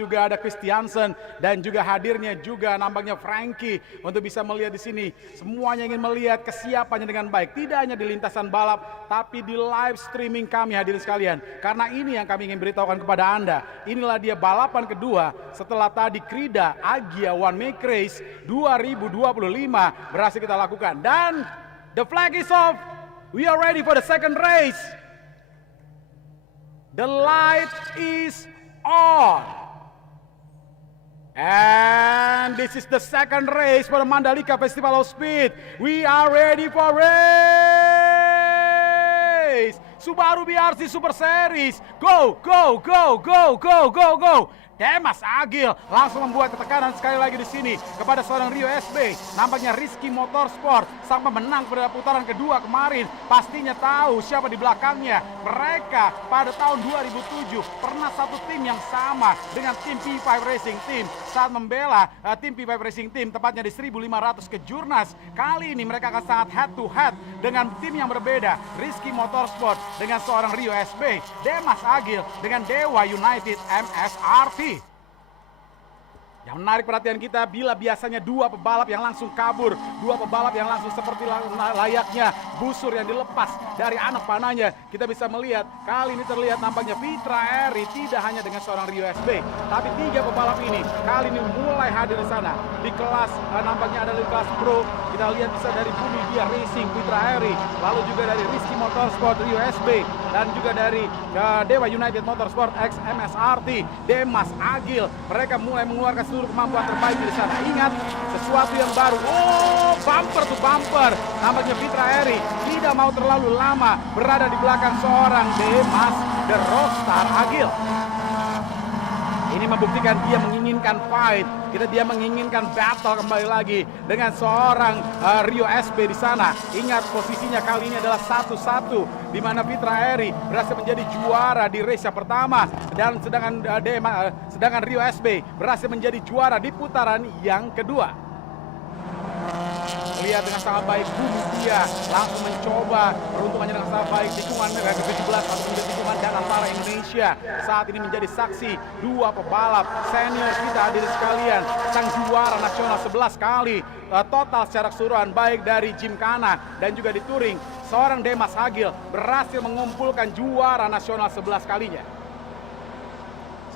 juga ada Christiansen dan juga hadirnya juga nampaknya Frankie untuk bisa melihat di sini. Semuanya ingin melihat kesiapannya dengan baik, tidak hanya di lintasan balap tapi di live streaming kami hadirin sekalian. Karena ini yang kami ingin beritahukan kepada Anda. Inilah dia balapan kedua setelah tadi Krida Agya One Make Race 2025 berhasil kita lakukan, dan the flag is off. We are ready for the second race. The light is on. And this is the second race for the Mandalika Festival of Speed. We are ready for race. Subaru BRZ Super Series. Go, go, go, go, go, go, go. Demas Agil langsung membuat ketekanan sekali lagi di sini kepada seorang Rio SB. Nampaknya Rizky Motorsport sang pemenang pada putaran kedua kemarin pastinya tahu siapa di belakangnya. Mereka pada tahun 2007 pernah satu tim yang sama dengan tim P5 Racing Team saat membela tim P5 Racing Team tepatnya di 1500 Kejurnas. Kali ini mereka akan sangat head to head dengan tim yang berbeda. Rizky Motorsport dengan seorang Rio SB, Demas Agil dengan Dewa United MSRT. Yang menarik perhatian kita bila biasanya dua pebalap yang langsung kabur, dua pebalap yang langsung seperti layaknya busur yang dilepas dari anak panahnya, kita bisa melihat kali ini terlihat nampaknya Fitra Eri tidak hanya dengan seorang Rio SB, tapi tiga pebalap ini kali ini mulai hadir di sana di kelas nampaknya ada di kelas pro. Kita lihat bisa dari Bumi Dia Racing Fitra Eri, lalu juga dari Rizky Motorsport Rio SB, dan juga dari Dewa United Motorsport X MSRT Demas Agil. Mereka mulai mengeluarkan seluruh kemampuan terbaik di sana. Ingat, sesuatu yang baru. Oh, bumper to bumper. Nampaknya Fitra Eri tidak mau terlalu lama berada di belakang seorang Demas The Rockstar Agil. Ini membuktikan dia menginginkan fight. Dia menginginkan battle kembali lagi dengan seorang Rio SB di sana. Ingat, posisinya kali ini adalah 1-1 di mana Fitra Eri berhasil menjadi juara di race yang pertama, dan sedangkan Rio SB berhasil menjadi juara di putaran yang kedua. Lihat dengan sangat baik Bumi Dia langsung mencoba peruntungannya dengan sangat baik. Tikungan ke-17 atau tikungan dan antara Indonesia saat ini menjadi saksi dua pebalap senior kita hadir sekalian, sang juara nasional 11 kali total secara keseluruhan baik dari Gymkhana dan juga di Touring. Seorang Demas Agil berhasil mengumpulkan juara nasional 11 kalinya.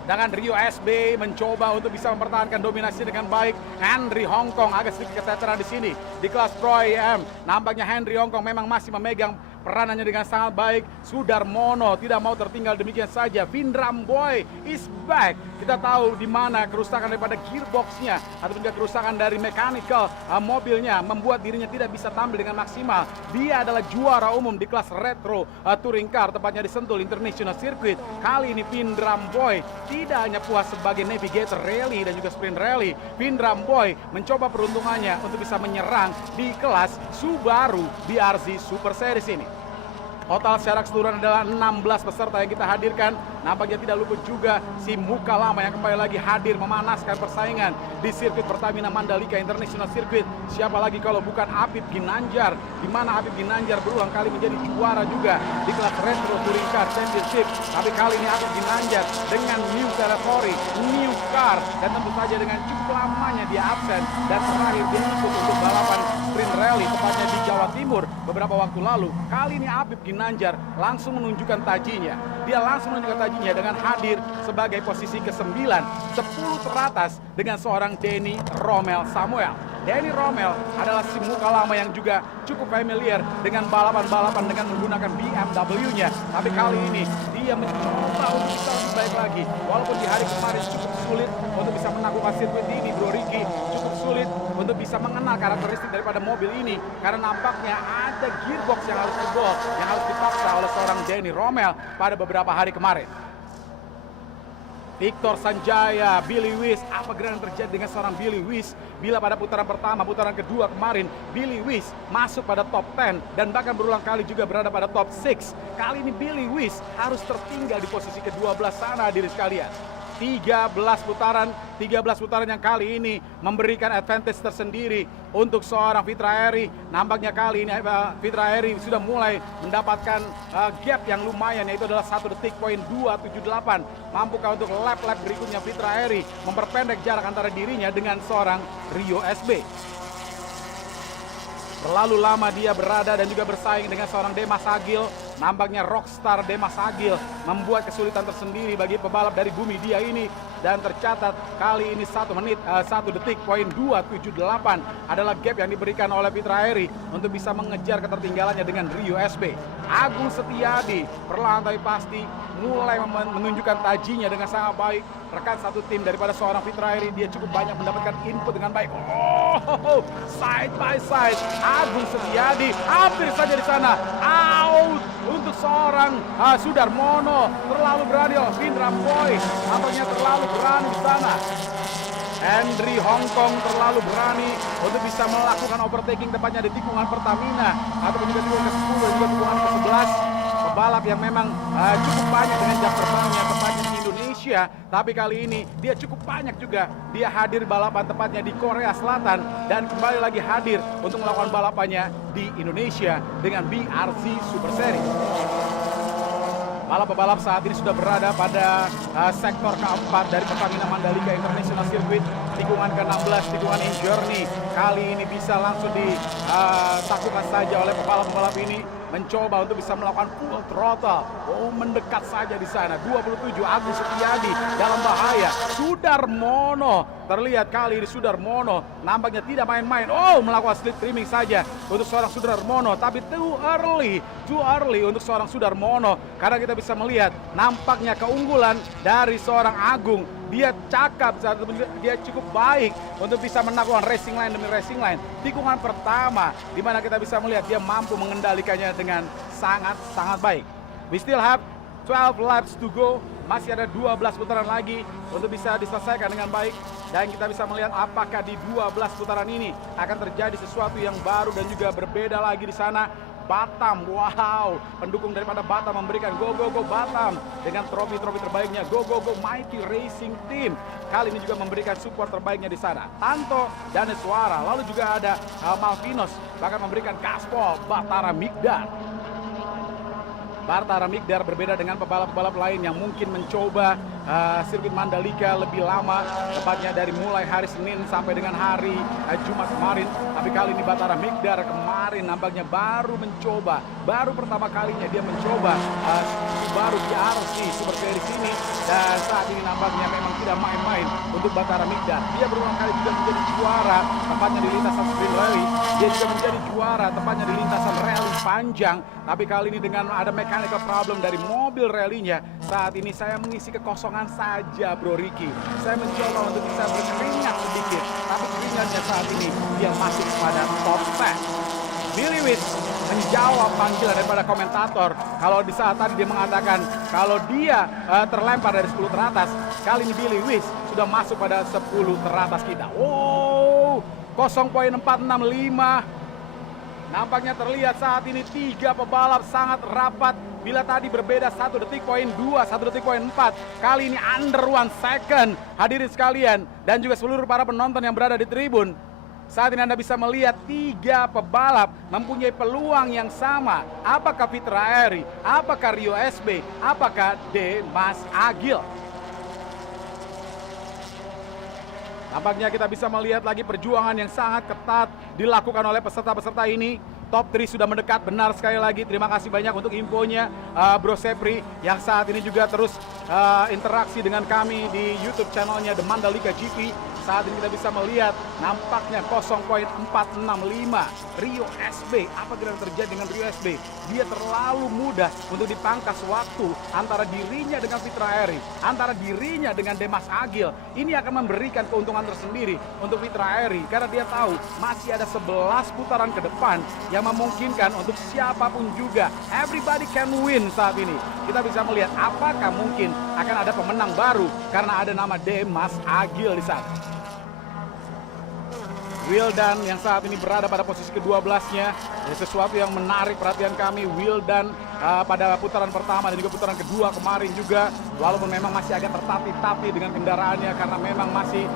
Sedangkan Rio SB mencoba untuk bisa mempertahankan dominasi dengan baik. Henry Hongkong agak sedikit keteteran di sini di kelas Pro AM. Nampaknya Henry Hongkong memang masih memegang peranannya dengan sangat baik. Sudarmono tidak mau tertinggal demikian saja. Vindram Boy is back. Kita tahu di mana kerusakan daripada gearboxnya atau juga kerusakan dari mechanical mobilnya membuat dirinya tidak bisa tampil dengan maksimal. Dia adalah juara umum di kelas retro touring car tepatnya di Sentul International Circuit. Kali ini Vindram Boy tidak hanya puas sebagai navigator rally dan juga sprint rally. Vindram Boy mencoba peruntungannya untuk bisa menyerang di kelas Subaru BRZ Super Series ini. Total secara keseluruhan adalah 16 peserta yang kita hadirkan. Nampaknya tidak luput juga si muka lama yang kembali lagi hadir memanaskan persaingan di sirkuit Pertamina Mandalika International Circuit. Siapa lagi kalau bukan Apip Ginanjar, di mana Apip Ginanjar berulang kali menjadi juara juga di kelas Retro Touring Car Championship. Tapi kali ini Apip Ginanjar dengan new territory, new car, dan tentu saja dengan cukup lamanya dia absen dan terakhir dia ikut untuk balapan sprint rally tepatnya di Jawa Timur beberapa waktu lalu. Kali ini Apip Ginanjar langsung menunjukkan tajinya. Dia langsung menunjukkan tajinya dengan hadir sebagai posisi ke-9, 10 teratas dengan seorang Denny Rommel Samuel. Denny Rommel adalah si muka lama yang juga cukup familiar dengan balapan-balapan dengan menggunakan BMW-nya. Tapi kali ini dia mencoba untuk bisa lebih baik lagi. Walaupun di hari kemarin cukup sulit untuk bisa menaklukkan sirkuit ini, Bro Ricky. Cukup sulit untuk bisa mengenal karakteristik daripada mobil ini. Karena nampaknya ada gearbox yang harus jebol, yang harus dipaksa oleh seorang Denny Rommel pada beberapa hari kemarin. Victor Sanjaya, Billy Wiss, apa gerangan terjadi dengan seorang Billy Wiss bila pada putaran pertama, putaran kedua kemarin Billy Wiss masuk pada top 10 dan bahkan berulang kali juga berada pada top 6. Kali ini Billy Wiss harus tertinggal di posisi ke-12 sana diri sekalian. 13 putaran yang kali ini memberikan advantage tersendiri untuk seorang Fitra Eri. Nampaknya kali ini Fitra Eri sudah mulai mendapatkan gap yang lumayan, yaitu adalah 1 detik poin 278. Mampukah untuk lap-lap berikutnya Fitra Eri memperpendek jarak antara dirinya dengan seorang Rio SB? Terlalu lama dia berada dan juga bersaing dengan seorang Demas Agil. Nampaknya rockstar Demas Agil membuat kesulitan tersendiri bagi pebalap dari bumi dia ini. Dan tercatat kali ini 1 detik poin 278 adalah gap yang diberikan oleh Fitra Eri untuk bisa mengejar ketertinggalannya dengan Rio SB. Agung Setiadi perlahan tapi pasti mulai menunjukkan tajinya dengan sangat baik. Rekan satu tim daripada seorang Fitra Eri, dia cukup banyak mendapatkan input dengan baik. Oh, side by side. Agung Setiadi hampir saja di sana. Out untuk seorang Sudarmono. Terlalu berani Vindra Boy. Nampaknya terlalu berani di sana. Henry Hongkong terlalu berani untuk bisa melakukan overtaking tepatnya di tikungan Pertamina ataupun juga tikungan ke-10 dan juga tikungan ke-11. Pebalap yang memang cukup banyak dengan jam terbangnya tepatnya di Indonesia, tapi kali ini dia cukup banyak juga. Dia hadir balapan tepatnya di Korea Selatan dan kembali lagi hadir untuk melakukan balapannya di Indonesia dengan BRZ Super Series. Balap-balap saat ini sudah berada pada sektor keempat dari Pertamina Mandalika International Circuit. Tikungan ke-16, tikungan in journey. Kali ini bisa langsung ditaklukkan saja oleh pebalap-pebalap ini. Mencoba untuk bisa melakukan full throttle. Oh, mendekat saja di sana. 27 Agus Setiadi dalam bahaya. Sudarmono terlihat kali ini Sudarmono nampaknya tidak main-main. Oh, melakukan slip trimming saja untuk seorang Sudarmono, tapi too early untuk seorang Sudarmono karena kita bisa melihat nampaknya keunggulan dari seorang Agung. Dia cakap, dia cukup baik untuk bisa menaklukkan racing line demi racing line. Tikungan pertama di mana kita bisa melihat dia mampu mengendalikannya dengan sangat baik. We still have 12 laps to go. Masih ada 12 putaran lagi untuk bisa diselesaikan dengan baik. Dan kita bisa melihat apakah di 12 putaran ini akan terjadi sesuatu yang baru dan juga berbeda lagi di sana. Batam, wow, pendukung daripada Batam memberikan go Batam dengan trofi-trofi terbaiknya. Go Mighty Racing Team kali ini juga memberikan support terbaiknya di sana. Tanto dan Suara, lalu juga ada Malvinos bahkan memberikan gaspol Batara Migdar. Batara Migdar berbeda dengan pebalap-pebalap lain yang mungkin mencoba sirkuit Mandalika lebih lama, tepatnya dari mulai hari Senin sampai dengan hari Jumat kemarin. Tapi kali ini Batara Migdar kemarin nampaknya baru pertama kalinya dia mencoba baru di RC Super Series ini, dan saat ini nampaknya memang tidak main-main untuk Batara Migdar. Dia berulang kali juga menjadi juara tepatnya di lintasan sprint rally. Dia juga menjadi juara tepatnya di lintasan rally panjang. Tapi kali ini dengan ada mechanical problem dari mobil rallynya, saat ini saya mengisi kekosongan saja, Bro Ricky. Saya mencoba untuk bisa berkeringat sedikit, tapi keringatnya saat ini dia masuk pada top 10. Billy Wiss menjawab panggilan daripada komentator. Kalau di saat tadi dia mengatakan kalau dia terlempar dari 10 teratas, kali ini Billy Wiss sudah masuk pada 10 teratas kita. Oh, 0.465. Nampaknya terlihat saat ini 3 pebalap sangat rapat. Bila tadi berbeda 1 detik poin 2, 1 detik poin 4. Kali ini under 1 second. Hadirin sekalian dan juga seluruh para penonton yang berada di tribun. Saat ini Anda bisa melihat 3 pebalap mempunyai peluang yang sama. Apakah Fitra Eri, apakah Rio SB, apakah Demas Agil. Nampaknya kita bisa melihat lagi perjuangan yang sangat ketat dilakukan oleh peserta-peserta ini. Top 3 sudah mendekat, benar sekali lagi. Terima kasih banyak untuk infonya Bro Sepri yang saat ini juga terus interaksi dengan kami di YouTube channelnya The Mandalika GP. Saat ini kita bisa melihat nampaknya 0.465 Rio SB. Apa yang terjadi dengan Rio SB? Dia terlalu mudah untuk dipangkas waktu antara dirinya dengan Fitra Eri, antara dirinya dengan Demas Agil. Ini akan memberikan keuntungan tersendiri untuk Fitra Eri karena dia tahu masih ada 11 putaran ke depan yang memungkinkan untuk siapapun juga. Everybody can win saat ini. Kita bisa melihat apakah mungkin akan ada pemenang baru karena ada nama Demas Agil di sana. Wildan yang saat ini berada pada posisi ke-12-nya. Sesuatu yang menarik perhatian kami, Wildan pada putaran pertama dan juga putaran kedua kemarin juga, walaupun memang masih agak tertatih-tatih dengan kendaraannya karena memang masih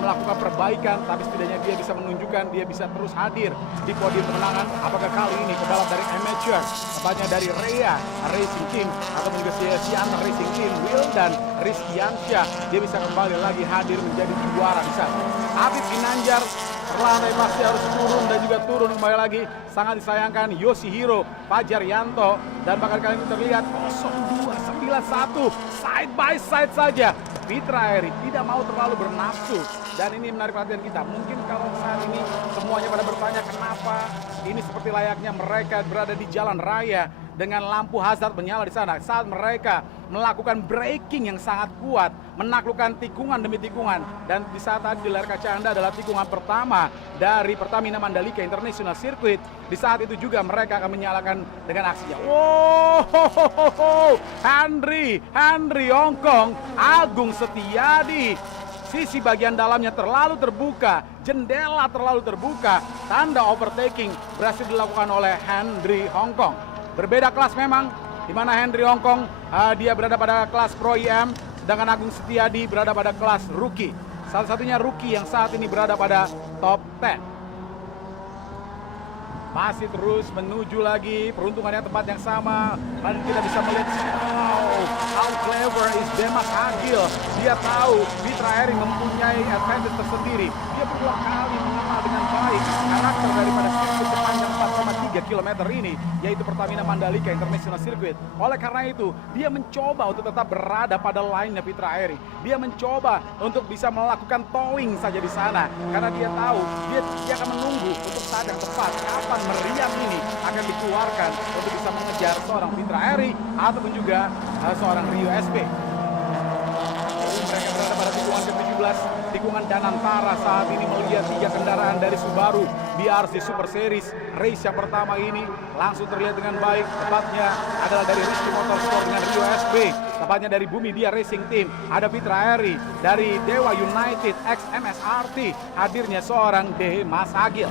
melakukan perbaikan, tapi setidaknya dia bisa menunjukkan dia bisa terus hadir di podium kemenangan. Apakah kali ini pebalap dari Amateur, tepatnya dari Rea Racing Team atau juga Sianta Racing Team, Will dan Rizky Yansyah, dia bisa kembali lagi hadir menjadi juara di sana. Habib Ginanjar perlahan pasti harus turun dan juga turun kembali lagi. Sangat disayangkan Yoshihiro Fajar Yanto, dan bahkan kali ini terlihat 0291 side by side saja. Fitra Eri tidak mau terlalu bernafsu, dan ini menarik perhatian kita. Mungkin kalau saat ini semuanya pada bertanya kenapa ini seperti layaknya mereka berada di jalan raya dengan lampu hazard menyala di sana saat mereka melakukan braking yang sangat kuat, menaklukkan tikungan demi tikungan. Dan di saat tadi di layar kaca Anda adalah tikungan pertama dari Pertamina Mandalika International Circuit. Di saat itu juga mereka akan menyalakan dengan aksinya. Wow, Henry Hongkong, Agung Setiadi. Sisi bagian dalamnya terlalu terbuka, jendela terlalu terbuka, tanda overtaking berhasil dilakukan oleh Henry Hongkong. Berbeda kelas memang, di mana Henry Hongkong dia berada pada kelas Pro IM, sedangkan Agung Setiadi berada pada kelas rookie. Salah-satunya rookie yang saat ini berada pada top 10. Masih terus menuju lagi, peruntungannya tempat yang sama, dan kita bisa melihat how clever is Demas Agil. Dia tahu Fitra Eri mempunyai advantage tersendiri. Dia berulang kali mengenal dengan baik karakter daripada sirkuit sepanjang 4,3 km ini, yaitu Pertamina Mandalika International Circuit. Oleh karena itu, dia mencoba untuk tetap berada pada line-nya Fitra Eri. Dia mencoba untuk bisa melakukan towing saja di sana, karena dia tahu dia akan menunggu untuk saat yang tepat kapan meriam ini akan dikeluarkan untuk bisa mengejar seorang Fitra Eri ataupun juga seorang Rio SB. Mereka berada pada tikungan ke-17, tikungan Danantara. Saat ini melihat 3 kendaraan dari Subaru BRZ Super Series. Race yang pertama ini langsung terlihat dengan baik, tepatnya adalah dari Rizky Motorsport dengan Rio SB, tepatnya dari Bumi Dia Racing Team. Ada Fitra Eri dari Dewa United X MSRT, hadirnya seorang Demas Agil.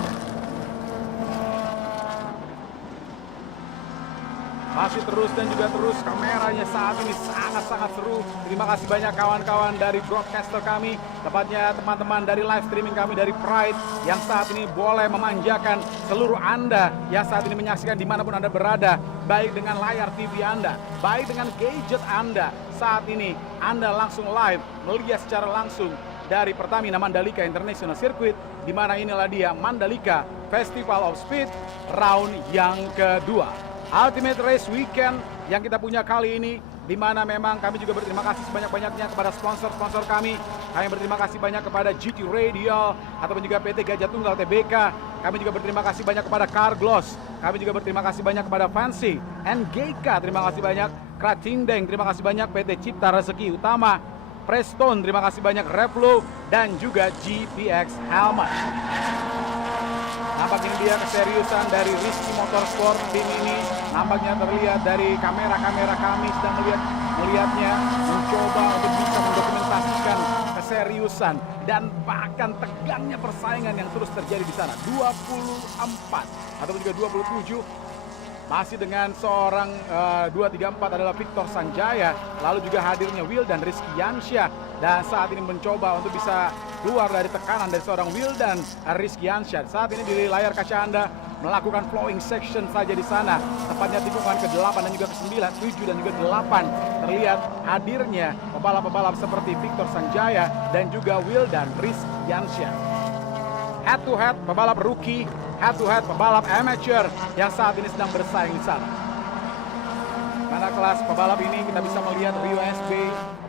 Masih terus dan juga terus, kameranya saat ini sangat-sangat seru. Terima kasih banyak kawan-kawan dari broadcaster kami, tepatnya teman-teman dari live streaming kami dari Pride, yang saat ini boleh memanjakan seluruh Anda yang saat ini menyaksikan dimanapun Anda berada, baik dengan layar TV Anda, baik dengan gadget Anda. Saat ini Anda langsung live melihat secara langsung dari Pertamina Mandalika International Circuit, di mana inilah dia Mandalika Festival of Speed round yang kedua. Ultimate Race Weekend yang kita punya kali ini, di mana memang kami juga berterima kasih sebanyak-banyaknya kepada sponsor-sponsor kami. Kami berterima kasih banyak kepada GT Radio ataupun juga PT Gajah Tunggal TBK. Kami juga berterima kasih banyak kepada Carglass. Kami juga berterima kasih banyak kepada Fancy, NGK, terima kasih banyak, Kratindeng, terima kasih banyak, PT Cipta Rezeki Utama, Preston, terima kasih banyak, Revlo, dan juga GPX Helmet. Nampaknya dia keseriusan dari Rizky Motorsport tim ini. Nampaknya terlihat dari kamera-kamera kami sedang melihatnya mencoba untuk bisa mendokumentasikan keseriusan dan bahkan tegangnya persaingan yang terus terjadi di sana. 24 atau juga 27 masih dengan seorang 234 adalah Victor Sanjaya, lalu juga hadirnya Will dan Rizky Yansyah, dan saat ini mencoba untuk bisa keluar dari tekanan dari seorang Will dan Rizky Yansyah. Saat ini di layar kaca Anda melakukan flowing section saja di sana, tepatnya tikungan ke-8 dan juga ke-9, 7 dan juga 8. Terlihat hadirnya pebalap-pebalap seperti Victor Sanjaya dan juga Will dan Rizky Yansyah. Head to head pebalap rookie, head to head pebalap amateur yang saat ini sedang bersaing di sana. Karena kelas pebalap ini kita bisa melihat Rio SB,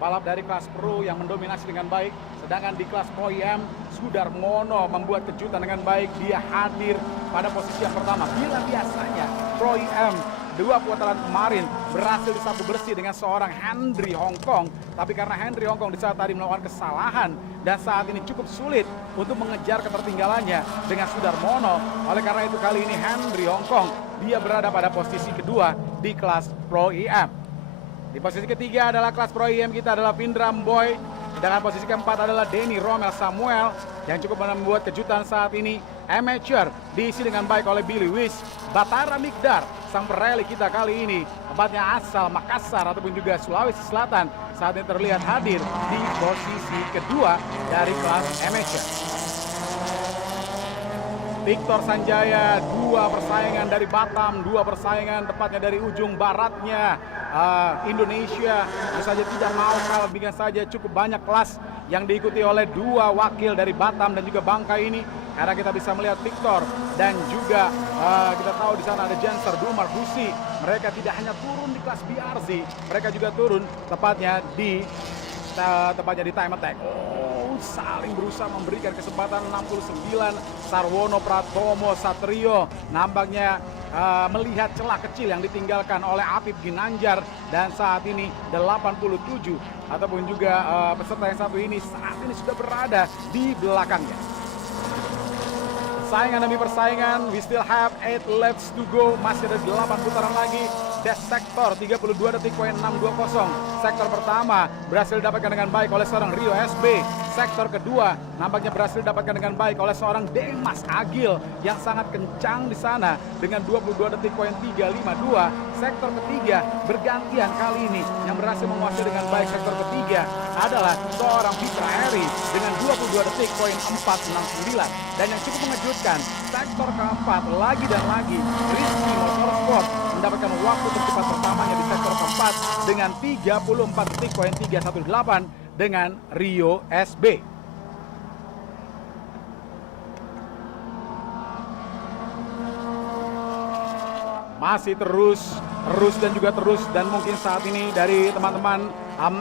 pebalap dari kelas Pro yang mendominasi dengan baik. Sedangkan di kelas Pro IM, Sudarmono membuat kejutan dengan baik. Dia hadir pada posisi yang pertama. Bila biasanya Pro IM 2 putaran kemarin berhasil disapu bersih dengan seorang Henry Hongkong, tapi karena Henry Hongkong di saat tadi melakukan kesalahan dan saat ini cukup sulit untuk mengejar ketertinggalannya dengan Sudarmono. Oleh karena itu kali ini Henry Hongkong dia berada pada posisi kedua di kelas Pro IM. Di posisi ketiga adalah kelas Pro IM kita adalah Vindram Boy. Sedangkan posisi keempat adalah Denny Romel Samuel yang cukup membuat kejutan saat ini. amateur diisi dengan baik oleh Billy Wiss. Batara Mikdar, sang pereli kita kali ini, tempatnya asal Makassar ataupun juga Sulawesi Selatan, saat ini terlihat hadir di posisi kedua dari kelas amateur. Victor Sanjaya, dua persaingan dari Batam, dua persaingan tepatnya dari ujung baratnya Indonesia. Tentu saja tidak mau kalah, bikin saja cukup banyak kelas yang diikuti oleh dua wakil dari Batam dan juga Bangka ini. Karena kita bisa melihat Victor dan juga kita tahu di sana ada Jenser, Dumar, Busi. Mereka tidak hanya turun di kelas BRZ, mereka juga turun tepatnya di time attack. Saling berusaha memberikan kesempatan 69. Sarwono Pratomo Satrio nampaknya melihat celah kecil yang ditinggalkan oleh Apip Ginanjar, dan saat ini 87 ataupun juga peserta yang satu ini saat ini sudah berada di belakangnya. Persaingan demi persaingan, we still have 8 laps to go, masih ada 8 putaran lagi. Dash sektor 32 detik poin 620. Sektor pertama berhasil didapatkan dengan baik oleh seorang Rio SB. Sektor kedua nampaknya berhasil didapatkan dengan baik oleh seorang Demas Agil yang sangat kencang di sana dengan 22 detik poin 352. Sektor ketiga bergantian kali ini, yang berhasil menguasai dengan baik sektor ketiga adalah seorang Fitra Eri dengan 22 detik poin 469. Dan yang cukup mengejutkan, sektor keempat lagi dan lagi Rizky Motorsport mendapatkan waktu tercepat pertamanya di sektor keempat dengan 34 detik poin 318 dengan Rio SB. Masih terus dan mungkin saat ini dari teman-teman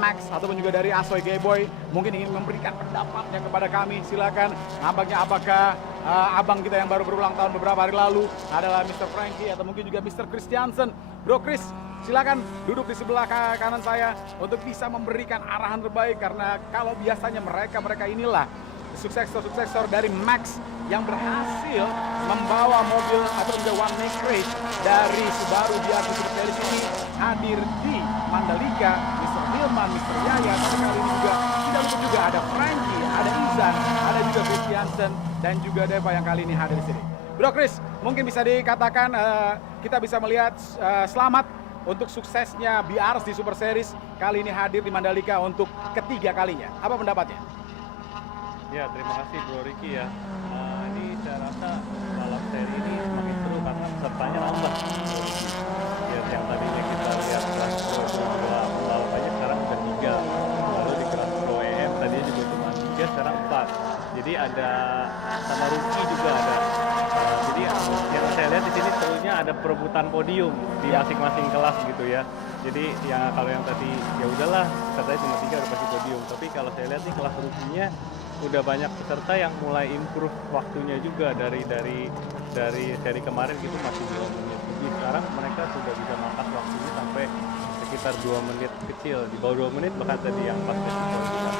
Max ataupun juga dari Asoy Gayboy mungkin ingin memberikan pendapatnya kepada kami. Silakan. Nampaknya apakah abang kita yang baru berulang tahun beberapa hari lalu adalah Mr. Frankie atau mungkin juga Mr. Christiansen. Bro Chris, silakan duduk di sebelah kanan saya untuk bisa memberikan arahan terbaik, karena kalau biasanya mereka inilah suksesor dari Max yang berhasil membawa mobil atau juga one make race dari Subaru BRZ Super Series ini hadir di Mandalika. Mr. Dilman, Mr. Yaya, tapi kali ini juga tidak lupa juga ada Frankie, ada Izan, ada juga Christiansen dan juga Deva yang kali ini hadir di sini. Bro Chris, mungkin bisa dikatakan kita bisa melihat selamat untuk suksesnya BRZ Super Series kali ini hadir di Mandalika untuk ketiga kalinya. Apa pendapatnya? Ya, terima kasih Bro Ricky ya. Ini saya rasa balap seri ini semakin seru karena pesertanya nambah. Ya, yang tadinya kita lihat kelas Pro 2 pembalap aja sekarang udah 3. Lalu di kelas Pro EM tadinya juga cuma 3, sekarang 4. Jadi ada sama rookie juga ada. Jadi yang saya lihat di sini serunya ada perebutan podium di masing-masing kelas gitu ya. Jadi ya kalau yang tadi ya udahlah katanya cuma 3 udah pasti podium. Tapi kalau saya lihat nih kelas rookie-nya udah banyak peserta yang mulai improve waktunya juga dari seri kemarin gitu masih 2 menit. Jadi sekarang mereka sudah bisa mangkas waktunya sampai sekitar 2 menit kecil, di bawah 2 menit bahkan tadi yang pas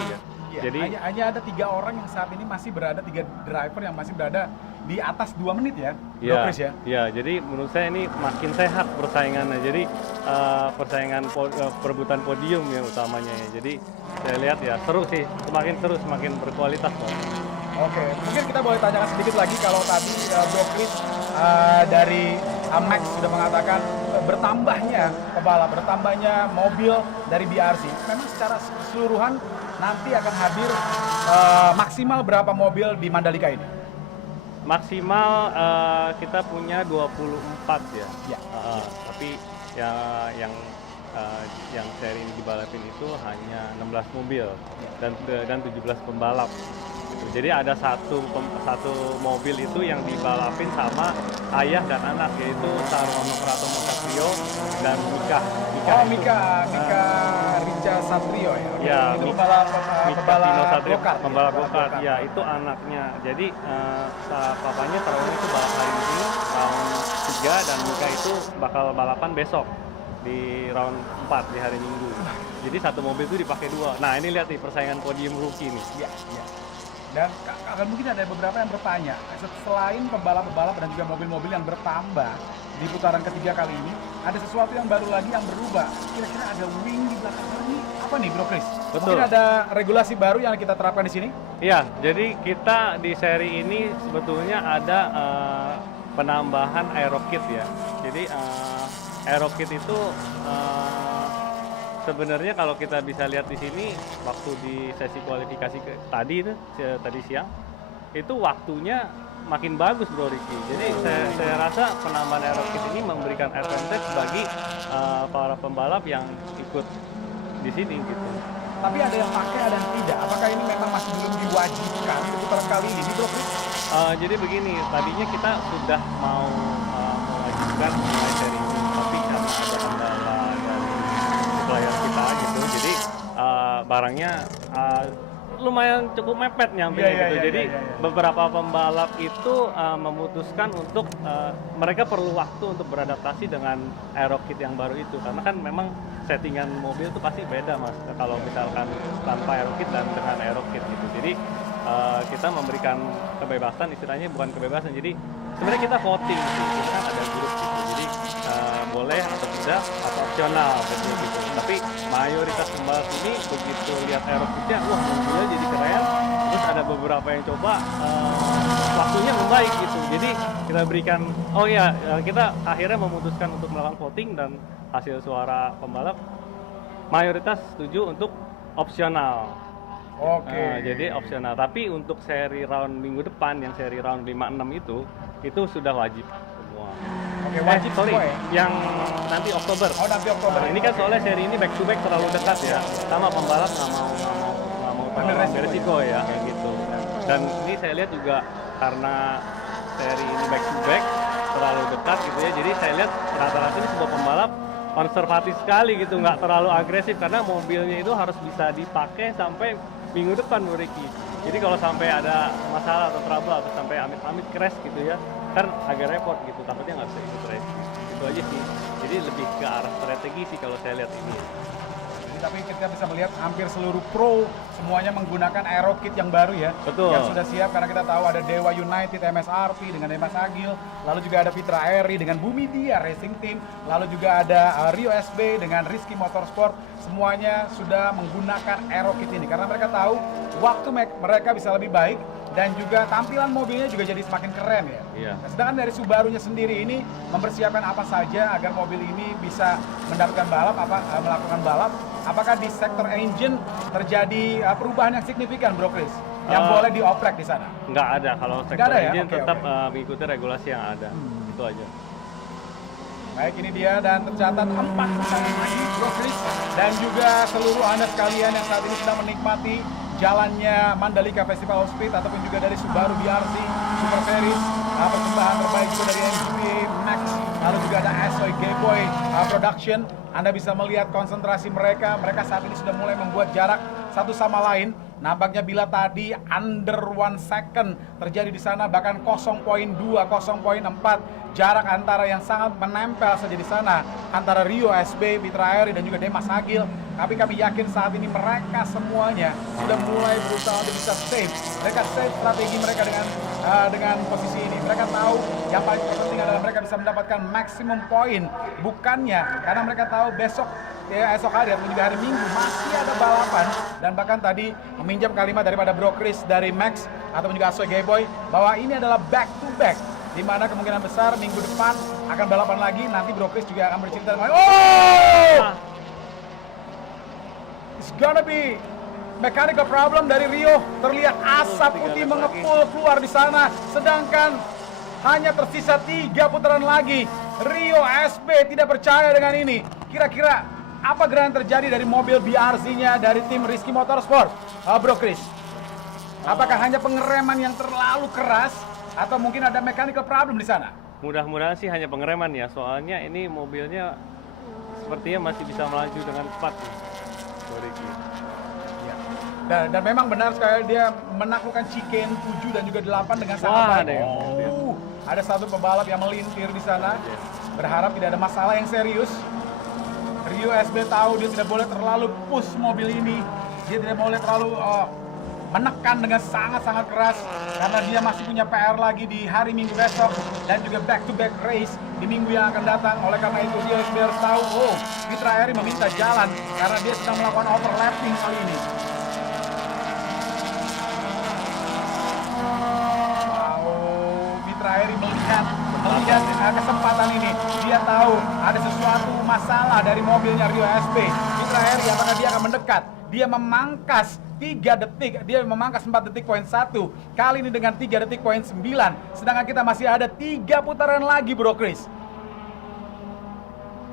ya. Ya, jadi hanya ada 3 orang yang saat ini masih berada, 3 driver yang masih berada di atas 2 menit ya, ya, Chris ya? Ya, jadi menurut saya ini makin sehat persaingannya. Jadi persaingan perebutan podium yang utamanya ya. Jadi saya lihat ya seru sih, semakin seru, semakin berkualitas. Oke, mungkin kita boleh tanyakan sedikit lagi kalau tadi Bro Chris dari Max sudah mengatakan bertambahnya pebalap, bertambahnya mobil dari BRZ. Memang secara keseluruhan nanti akan hadir maksimal berapa mobil di Mandalika ini? Maksimal kita punya 24 ya. Tapi yang seri ini dibalapin itu hanya 16 mobil dan 17 pembalap. Jadi ada satu mobil itu yang dibalapin sama ayah dan anak, yaitu Sarwono Pratomo Satrio dan Mika. Mika Rica Satrio ya. Ya, itu pembalap go-kart. Ya, itu anaknya. Jadi papanya Sarwono itu balap hari ini round 3 dan Mika itu bakal balapan besok di round 4 di hari Minggu. Jadi satu mobil itu dipakai 2. Nah, ini lihat nih persaingan podium rookie nih. Iya. Dan akan mungkin ada beberapa yang bertanya, selain pembalap-pembalap dan juga mobil-mobil yang bertambah di putaran ketiga kali ini, ada sesuatu yang baru lagi yang berubah. Kira-kira ada wing di belakang ini apa nih Bro Chris? Betul. Mungkin ada regulasi baru yang kita terapkan di sini? Iya, jadi kita di seri ini sebetulnya ada penambahan aerokit ya. Jadi aerokit itu sebenarnya kalau kita bisa lihat di sini waktu di sesi kualifikasi tadi siang itu waktunya makin bagus Bro Ricky. Jadi saya rasa penambahan aerokit ini memberikan advantage bagi para pembalap yang ikut di sini gitu. Tapi ada yang pakai, ada yang tidak. Apakah ini memang masih belum diwajibkan di putaran kali ini, Bro Chris? Jadi begini, tadinya kita sudah mau mewajibkan mulai seri ini, tapi karena ada kendala dari supplier kita gitu, jadi barangnya lumayan cukup mepet nyampe gitu. Jadi beberapa pembalap itu memutuskan untuk mereka perlu waktu untuk beradaptasi dengan aerokit yang baru itu, karena kan memang settingan mobil itu pasti beda mas kalau misalkan tanpa aerokit dan dengan aerokit gitu. Jadi kita memberikan kebebasan, istilahnya bukan kebebasan, jadi sebenarnya kita voting sih, kita kan ada grup gitu, jadi boleh atau tidak atau opsional gitu. Tapi mayoritas pembalap ini begitu lihat aerokitnya, wah mobilnya jadi keren, terus ada beberapa yang coba waktunya membaik gitu. Jadi kita berikan, kita akhirnya memutuskan untuk melakukan voting dan hasil suara pembalap mayoritas setuju untuk opsional. Oke. Jadi opsional. Tapi untuk seri round minggu depan yang seri round 56 itu sudah wajib semua. Oke, wajib sorry, semua ya? yang nanti Oktober. Oh, nanti Oktober. Nah, ini kan soalnya seri ini back to back terlalu dekat ya. Sama pembalap nggak mau terlalu beresiko ya kayak gitu. Dan ini saya lihat juga karena seri ini back to back terlalu dekat gitu ya. Jadi saya lihat rata-rata ini sebuah pembalap konservatif sekali gitu, nggak terlalu agresif karena mobilnya itu harus bisa dipakai sampai minggu depan Bro Ricky. Jadi kalau sampai ada masalah atau trouble atau sampai amit-amit crash gitu ya, kan agak repot gitu, takutnya nggak bisa ikut race. Itu aja sih. Jadi lebih ke arah strategi sih kalau saya lihat ini. Tapi kita bisa melihat hampir seluruh pro semuanya menggunakan aerokit yang baru ya. Betul. Yang sudah siap karena kita tahu ada Dewa United MSRP dengan Demas Agil, lalu juga ada Fitra Eri dengan Bumi Dia Racing Team, lalu juga ada Rio SB dengan Rizky Motorsport. Semuanya sudah menggunakan aerokit ini karena mereka tahu waktu mereka bisa lebih baik dan juga tampilan mobilnya juga jadi semakin keren ya. Iya. Nah, sedangkan dari Subarunya sendiri ini mempersiapkan apa saja agar mobil ini bisa mendapatkan melakukan balap. Apakah di sektor engine terjadi perubahan yang signifikan, Bro Chris? Yang boleh dioprek di sana? Nggak ada, kalau sektor engine ya? tetap mengikuti regulasi yang ada. Itu aja. Baik, ini dia dan tercatat 4 pasangan lagi, Bro Chris. Dan juga seluruh Anda sekalian yang saat ini sedang menikmati jalannya Mandalika Festival of Speed ataupun juga dari Subaru BRZ Super Series, persembahan terbaik juga dari MGPA Max, lalu juga ada Asoy Gayboy Production. Anda bisa melihat konsentrasi mereka saat ini sudah mulai membuat jarak satu sama lain. Nampaknya bila tadi under 1 second terjadi di sana, bahkan 0.2, 0.4 jarak antara yang sangat menempel saja di sana antara Rio SB, Fitra Eri dan juga Demas Agil. Tapi kami yakin saat ini mereka semuanya sudah mulai berusaha untuk bisa save. Mereka save strategi mereka dengan posisi ini. Mereka tahu yang paling penting adalah mereka bisa mendapatkan maksimum poin. Bukannya karena mereka tahu esok hari atau juga hari Minggu masih ada balapan, dan bahkan tadi meminjam kalimat daripada Bro Chris dari Max ataupun juga Asoy Gayboy bahwa ini adalah back to back, di mana kemungkinan besar minggu depan akan balapan lagi. Nanti Bro Chris juga akan bercerita it's gonna be mechanical problem dari Rio. Terlihat asap putih mengepul keluar di sana, sedangkan hanya tersisa 3 putaran lagi. Rio SB tidak percaya dengan ini. Kira-kira apa gerangan terjadi dari mobil BRZ-nya dari tim Rizky Motorsport, Bro Chris? Apakah hanya pengereman yang terlalu keras atau mungkin ada mechanical problem di sana? Mudah-mudahan sih hanya pengereman ya, soalnya ini mobilnya sepertinya masih bisa melaju dengan cepat. Ya. Dan memang benar sekali dia menaklukkan chicane 7 dan juga 8 dengan sangat baik. Ada satu pembalap yang melintir di sana. Berharap tidak ada masalah yang serius. Rio SB tahu dia tidak boleh terlalu push mobil ini. Dia tidak boleh terlalu menekan dengan sangat-sangat keras karena dia masih punya PR lagi di hari Minggu besok dan juga back-to-back race di minggu yang akan datang. Oleh karena itu Rio SB harus tahu, Fitra Eri meminta jalan karena dia sedang melakukan overlapping kali ini. masalah dari mobilnya Rio SB. Fitra Eri, apakah dia akan mendekat? Dia memangkas 3 detik, dia memangkas 4 detik poin 1. Kali ini dengan 3 detik poin 9. Sedangkan kita masih ada 3 putaran lagi, Bro Chris.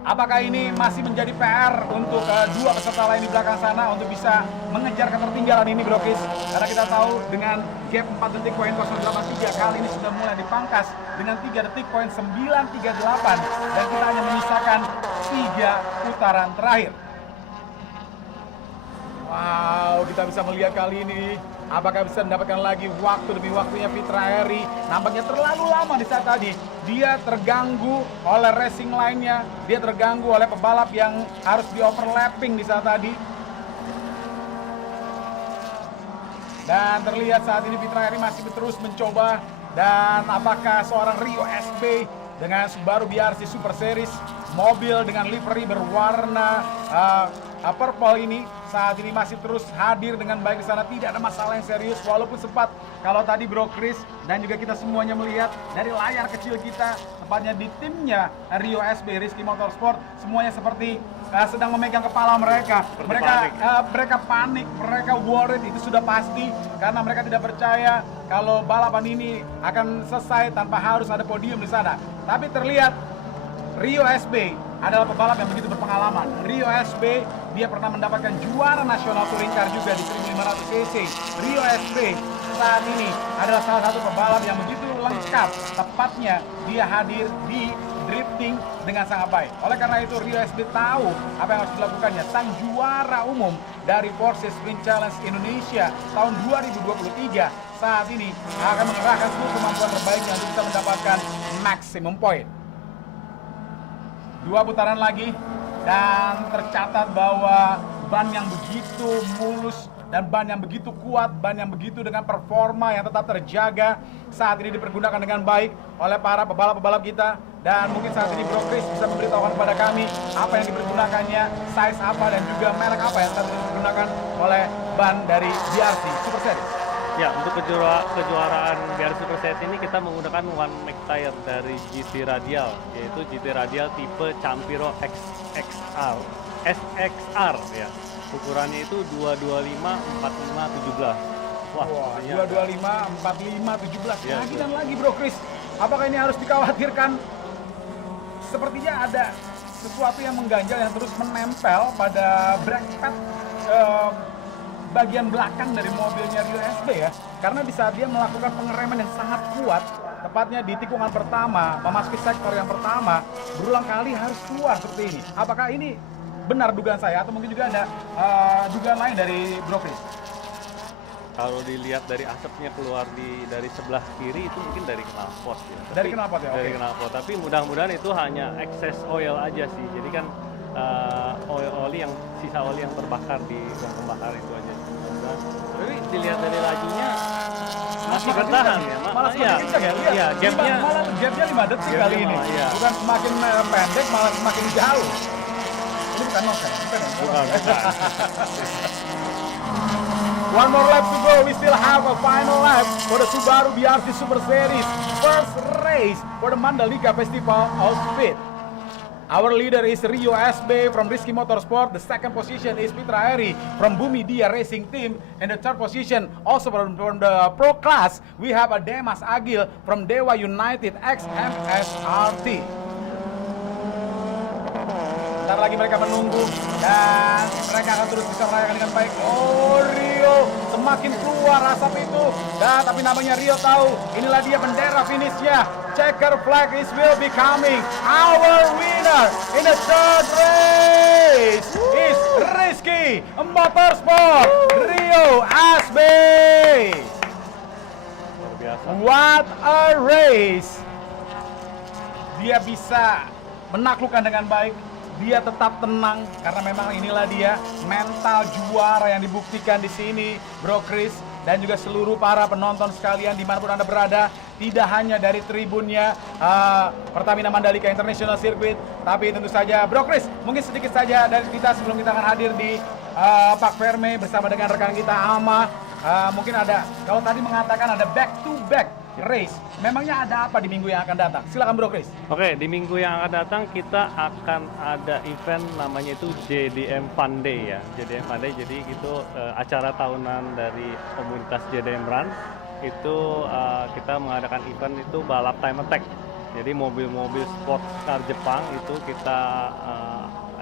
Apakah ini masih menjadi PR untuk dua peserta lain di belakang sana untuk bisa mengejar ketertinggalan ini, Bro Chris? Karena kita tahu dengan gap 4 detik poin 083 kali ini sudah mulai dipangkas dengan 3 detik poin 938 dan kita hanya menyisakan 3 putaran terakhir. Wow, kita bisa melihat kali ini apakah bisa mendapatkan lagi waktu demi waktunya Fitra Eri. Nampaknya terlalu lama di saat tadi. Dia terganggu oleh racing lainnya. Dia terganggu oleh pebalap yang harus di overlapping di saat tadi. Dan terlihat saat ini Fitra Eri masih terus mencoba. Dan apakah seorang Rio SB dengan Subaru BRC Super Series, mobil dengan livery berwarna purple ini saat ini masih terus hadir dengan baik di sana, tidak ada masalah yang serius. Walaupun sempat kalau tadi Bro Chris dan juga kita semuanya melihat dari layar kecil kita, tepatnya di timnya Rio SB Rizky Motorsport, semuanya seperti sedang memegang kepala mereka. Mereka panik, mereka worried, itu sudah pasti karena mereka tidak percaya kalau balapan ini akan selesai tanpa harus ada podium di sana. Tapi terlihat Rio SB adalah pebalap yang begitu berpengalaman. Rio SB, dia pernah mendapatkan juara nasional touring car juga di 1500 cc. Rio SB saat ini adalah salah satu pebalap yang begitu lengkap. Tepatnya dia hadir di drifting dengan sangat baik. Oleh karena itu Rio SB tahu apa yang harus dilakukannya. Sang juara umum dari Porsche Sprint Challenge Indonesia tahun 2023 saat ini akan mengerahkan seluruh kemampuan terbaiknya untuk bisa mendapatkan maksimum point. 2 putaran lagi dan tercatat bahwa ban yang begitu mulus dan ban yang begitu kuat, ban yang begitu dengan performa yang tetap terjaga saat ini dipergunakan dengan baik oleh para pebalap-pebalap kita. Dan mungkin saat ini Bro Chris bisa memberitahukan kepada kami apa yang dipergunakannya, size apa dan juga merek apa yang saat ini digunakan oleh ban dari BRC Super Series. Ya, untuk kejuaraan BRC Super Series ini kita menggunakan one make tire dari GT Radial, yaitu GT Radial tipe Campiro SXR ya. Ukurannya itu 225 45 17. Wah, 225 45 17 ya, lagi dan lagi, Bro Chris. Apakah ini harus dikhawatirkan? Sepertinya ada sesuatu yang mengganjal yang terus menempel pada brake pad bagian belakang dari mobilnya Rio SB ya, karena di saat dia melakukan pengereman yang sangat kuat, tepatnya di tikungan pertama, memasuki sektor yang pertama, berulang kali harus keluar seperti ini. Apakah ini benar dugaan saya atau mungkin juga ada dugaan lain dari Bro Chris? Kalau dilihat dari asapnya keluar dari sebelah kiri itu mungkin dari knalpot ya. Dari knalpot ya? Dari knalpot, tapi mudah-mudahan itu hanya excess oil aja sih. Jadi kan sisa oli yang terbakar di ruang pembakar itu aja. Tapi dilihat dari lajunya masih bertahan ya. Malah semakin kencang ya? Iya, gapnya 5 detik kali ini. Iya. Bukan semakin pendek, malah semakin jauh. Ini bukan nos kan? Bukan. One more lap to go. We still have a final lap for the Subaru BRC Super Series. First race for the Mandalika Festival of Speed. Our leader is Rio SB from Rizky Motorsport. The second position is Fitra Eri from Bumi Dia Racing Team. And the third position, also from the Pro Class, we have a Demas Agil from Dewa United XMSRT. Bentar lagi mereka menunggu dan mereka akan terus bisa merayakan dengan baik. Oh, Rio semakin keluar asap itu. Dan tapi namanya Rio tahu inilah dia bendera finishnya. Checker flag will be coming. Our winner in the third race is Rizky Motorsport Rio SB. Luar biasa. What a race! Dia bisa menaklukkan dengan baik. Dia tetap tenang karena memang inilah dia mental juara yang dibuktikan di sini, Bro Chris, dan juga seluruh para penonton sekalian dimanapun Anda berada, tidak hanya dari tribunnya Pertamina Mandalika International Circuit, tapi tentu saja Bro Chris, mungkin sedikit saja dari kita sebelum kita akan hadir di Pak Ferme bersama dengan rekan kita Ama. mungkin ada, kalau tadi mengatakan ada back to back race, memangnya ada apa di minggu yang akan datang? Silakan Bro Chris. Oke, di minggu yang akan datang kita akan ada event namanya itu JDM Fun Day ya. JDM Fun Day, jadi itu acara tahunan dari komunitas JDM Run. Itu kita mengadakan event itu balap time attack. Jadi mobil-mobil sport car Jepang itu kita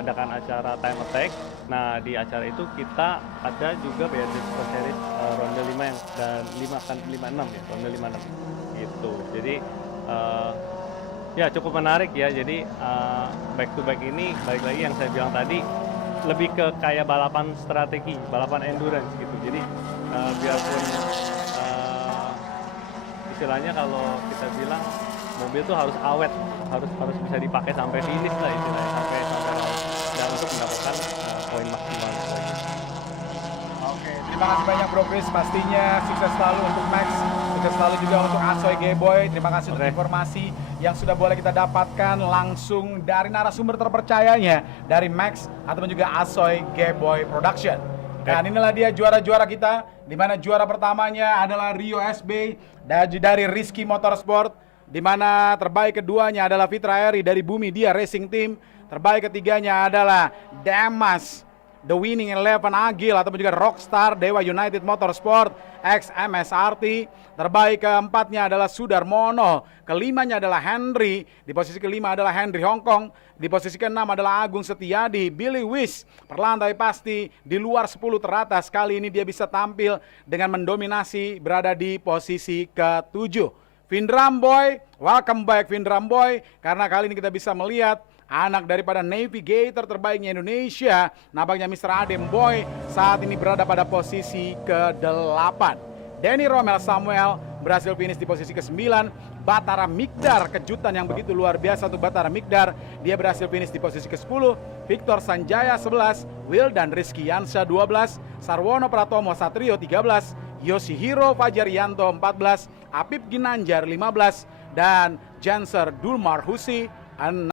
adakan acara time attack. Nah, di acara itu kita ada juga BRD Super Series ronde 5 yang dan 56 ya, ronde 56 gitu. Jadi ya cukup menarik ya. Jadi back to back ini balik lagi yang saya bilang tadi, lebih ke kayak balapan strategi, balapan endurance gitu. Jadi biarpun istilahnya kalau kita bilang mobil tuh harus awet, harus bisa dipakai sampai finish lah istilahnya, sampai dan untuk mendapatkan poin maksimal. Oke, terima kasih banyak Bro Chris, pastinya sukses selalu untuk Max, sukses selalu juga untuk Asoy Gayboy. Terima kasih untuk informasi yang sudah boleh kita dapatkan langsung dari narasumber terpercayanya dari Max ataupun juga Asoy Gayboy Production. Dan inilah dia juara-juara kita, di mana juara pertamanya adalah Rio SB dari Rizky Motorsport, di mana terbaik keduanya adalah Fitra Eri dari Bumi Dia Racing Team, terbaik ketiganya adalah Damas The Winning Eleven Agil ataupun juga Rockstar Dewa United Motorsport X MSRT, terbaik keempatnya adalah Sudarmono, kelimanya adalah Henry, di posisi kelima adalah Henry Hongkong, di posisi keenam adalah Agung Setiadi. Billy Wish perlantai pasti di luar 10 teratas, kali ini dia bisa tampil dengan mendominasi berada di posisi ke-7. Vindram Boy, welcome back Vindram Boy, karena kali ini kita bisa melihat anak daripada navigator terbaiknya Indonesia, nampaknya Mr. Adem Boy saat ini berada pada posisi ke-8. Denny Romel Samuel berhasil finish di posisi ke-9. Batara Mikdar, kejutan yang begitu luar biasa untuk Batara Mikdar, dia berhasil finish di posisi ke-10. Victor Sanjaya 11, Wildan Rizky Yansha 12, Sarwono Pratomo Satrio 13, Yoshihiro Fajarianto 14, Apip Ginanjar 15, dan Janser Dulmar Husi 6.